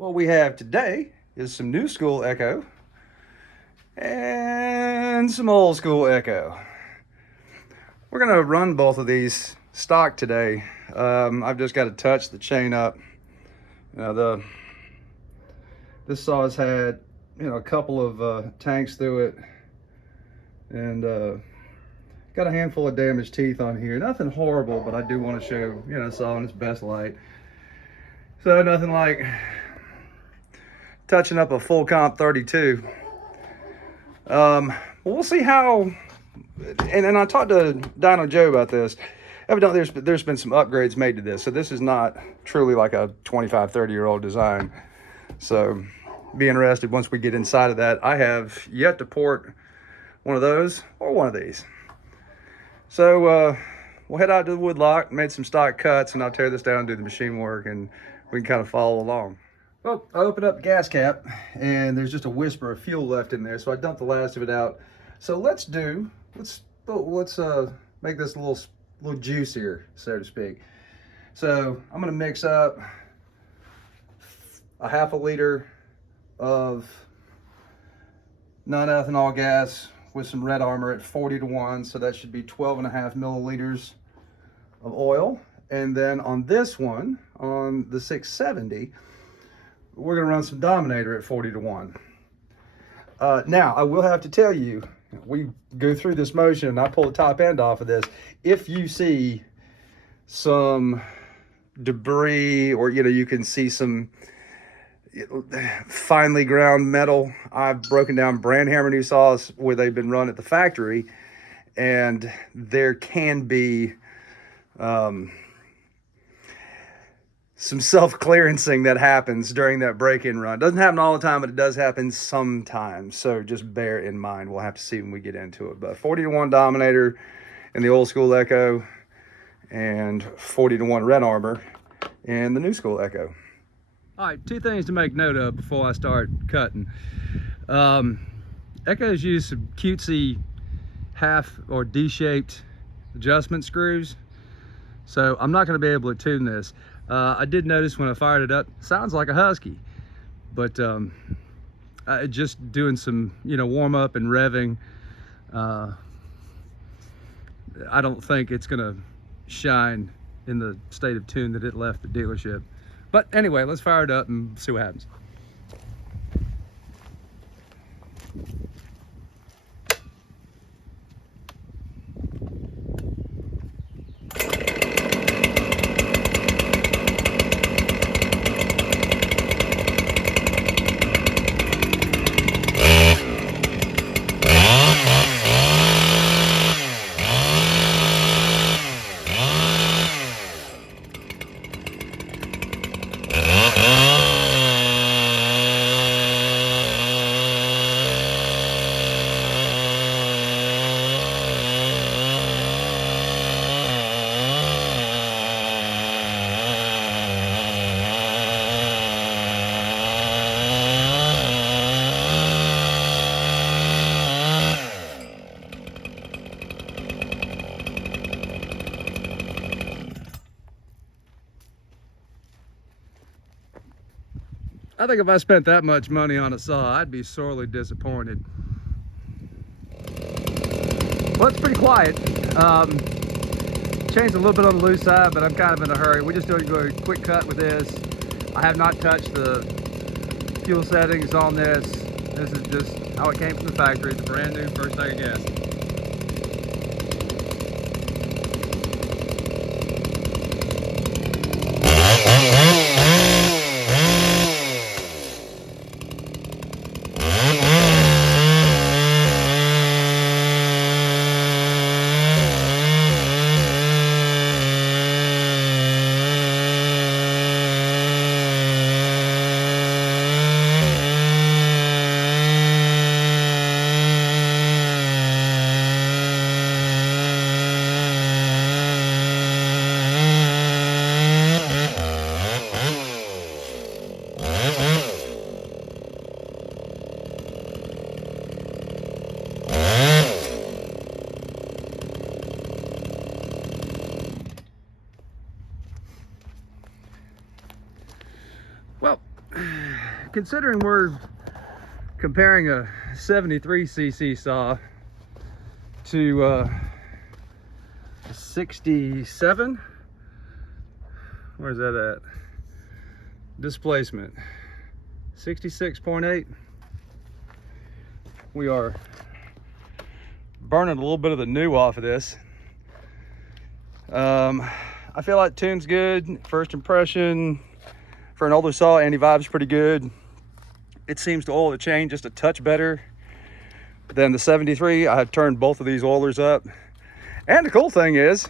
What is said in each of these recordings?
What we have today is some new school echo and some old school echo. We're gonna run both of these stock today. I've just got to touch the chain up. This saw has had a couple of tanks through it, and got a handful of damaged teeth on here. Nothing horrible, but I do want to show saw in its best light. So nothing like touching up a full comp 32. We'll see how, and I talked to Dino Joe about this. Evidently there's been some upgrades made to this, so this is not truly like a 25-30-year-old design. So be interested once we get inside of that. I have yet to port one of those or one of these. So we'll head out to the woodlot, made some stock cuts, and I'll tear this down and do the machine work, and we can kind of follow along. Well, I opened up the gas cap, and there's just a whisper of fuel left in there, so I dumped the last of it out. So let's make this a little juicier, so to speak. So I'm gonna mix up a half a liter of non-ethanol gas with some Red Armor at 40-1, so that should be 12.5 milliliters of oil. And then on this one, on the 670, we're gonna run some Dominator at 40-1. Now, I will have to tell you, we go through this motion and I pull the top end off of this. If you see some debris, or you can see some finely ground metal, I've broken down brand hammer new saws where they've been run at the factory, and there can be some self-clearancing that happens during that break-in run. Doesn't happen all the time, but it does happen sometimes. So just bear in mind. We'll have to see when we get into it. But 40-1 Dominator in the old school Echo, and 40-1 Red Armor in the new school Echo. All right, two things to make note of before I start cutting. Echo's use some cutesy half or D-shaped adjustment screws. So I'm not going to be able to tune this. I did notice when I fired it up, sounds like a Husky, but just doing some warm up and revving, I don't think it's gonna shine in the state of tune that it left the dealership. But anyway, let's fire it up and see what happens. I think if I spent that much money on a saw, I'd be sorely disappointed. Well, it's pretty quiet. Chain's a little bit on the loose side, but I'm kind of in a hurry. We're just doing a quick cut with this. I have not touched the fuel settings on this. This is just how it came from the factory. It's a brand new first tank of gas. Well, considering we're comparing a 73cc saw to a 67, where's that at? Displacement 66.8. We are burning a little bit of the new off of this. I feel like tune's good. First impression for an older saw, anti-vibe's pretty good. It seems to oil the chain just a touch better than the 73. I have turned both of these oilers up. And the cool thing is,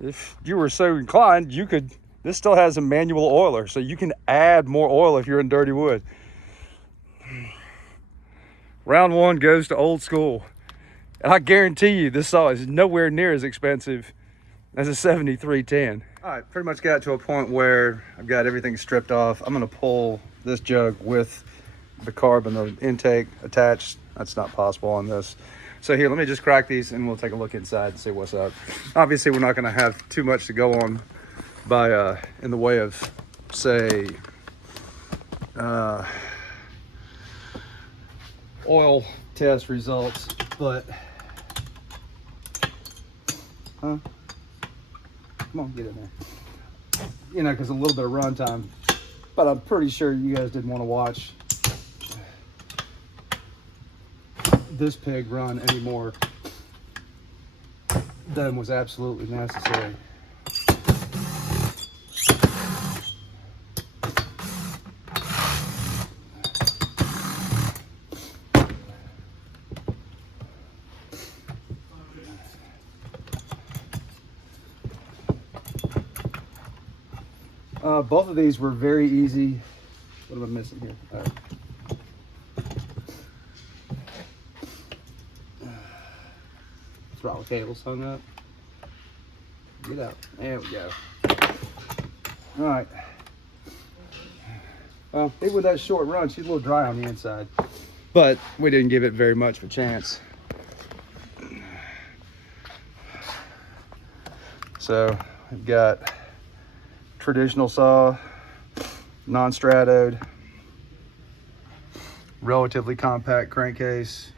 if you were so inclined, you could, this still has a manual oiler, so you can add more oil if you're in dirty wood. Round one goes to old school. And I guarantee you this saw is nowhere near as expensive as a 7310. All right, pretty much got to a point where I've got everything stripped off. I'm gonna pull this jug with the carb and the intake attached. That's not possible on this. So here, let me just crack these and we'll take a look inside and see what's up. Obviously, we're not gonna have too much to go on by in the way of, say, oil test results, but come on, get in there. You know, because a little bit of run time, but I'm pretty sure you guys didn't want to watch this pig run any more than was absolutely necessary. Both of these were very easy. What am I missing here? All right. Throttle cable's hung up. Get out. There we go. All right. Well, even with that short run, she's a little dry on the inside, but we didn't give it very much of a chance. So we've got traditional saw, non-stratoed, relatively compact crankcase,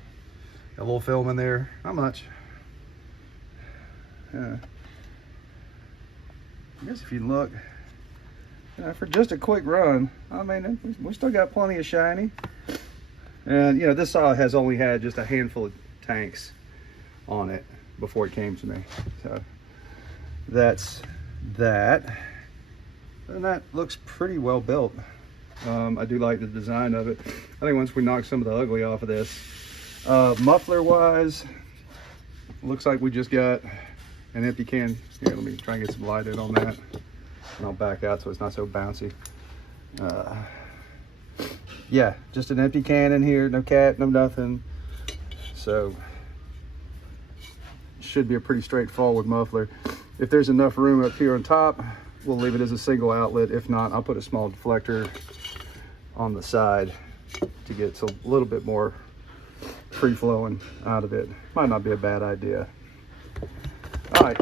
a little film in there, not much. I guess if you look, for just a quick run, I mean, we still got plenty of shiny. And you know, this saw has only had just a handful of tanks on it before it came to me. So that's that. And that looks pretty well built. I do like the design of it. I think once we knock some of the ugly off of this, muffler wise, looks like we just got an empty can. Here, let me try and get some light in on that. And I'll back out so it's not so bouncy. Yeah, just an empty can in here, no cat, no nothing. So should be a pretty straightforward muffler. If there's enough room up here on top, we'll leave it as a single outlet. If not, I'll put a small deflector on the side to get a little bit more free flowing out of it. Might not be a bad idea. All right,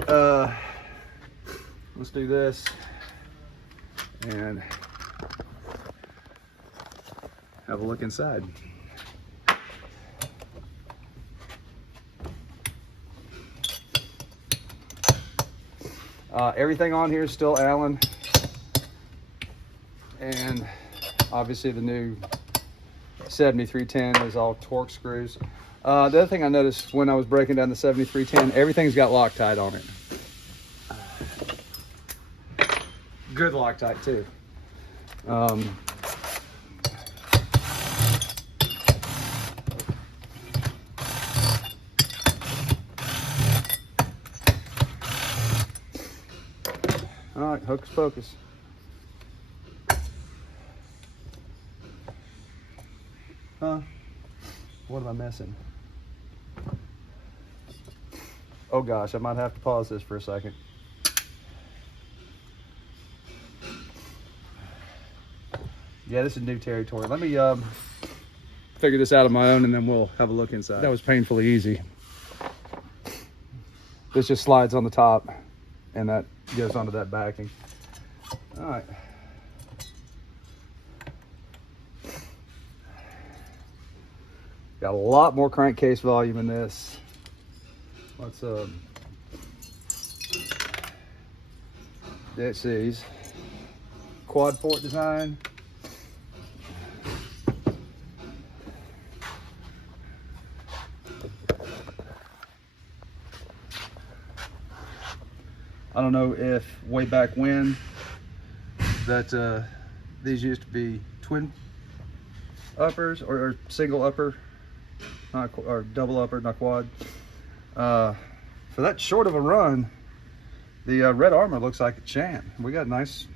let's do this and have a look inside. Everything on here is still Allen, and obviously the new 7310 is all torque screws. The other thing I noticed when I was breaking down the 7310, everything's got Loctite on it. Good Loctite too. All right, hocus pocus. Huh? What am I missing? Oh gosh, I might have to pause this for a second. Yeah, this is new territory. Let me figure this out on my own and then we'll have a look inside. That was painfully easy. This just slides on the top and that goes onto that backing. All right. Got a lot more crankcase volume in this. Let's DXC's quad port design. I don't know if way back when that these used to be twin uppers or single upper, not or double upper, not quad. For that short of a run, the red armor looks like a champ. We got nice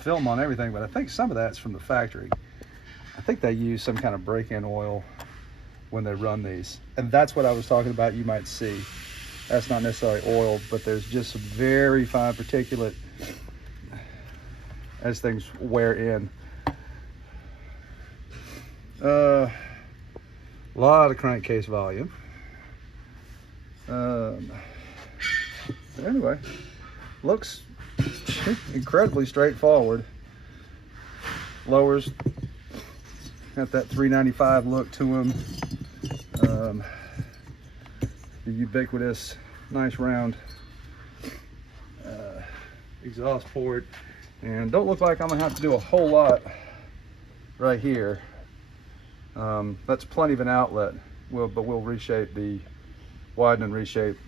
film on everything, but I think some of that's from the factory. I think they use some kind of break-in oil when they run these, and that's what I was talking about. You might see that's not necessarily oil, but there's just some very fine particulate as things wear in. Lot of crankcase volume. Anyway, looks incredibly straightforward. Lowers got that 395 look to them. The ubiquitous, nice round exhaust port, and don't look like I'm gonna have to do a whole lot right here. That's plenty of an outlet. But we'll reshape the widen and reshape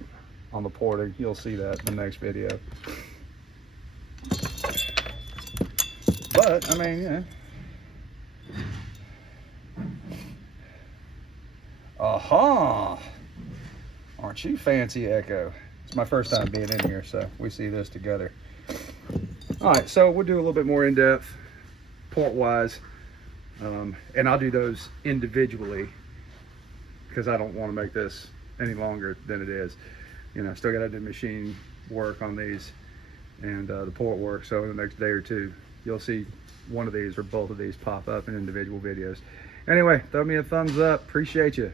on the porting. You'll see that in the next video. But I mean, yeah. Aha! Aren't you fancy, Echo? It's my first time being in here, so we see this together. All right, so we'll do a little bit more in-depth port-wise, and I'll do those individually because I don't want to make this any longer than it is. You know, still got to do machine work on these and the port work. So in the next day or two, you'll see one of these or both of these pop up in individual videos. Anyway, throw me a thumbs up. Appreciate you.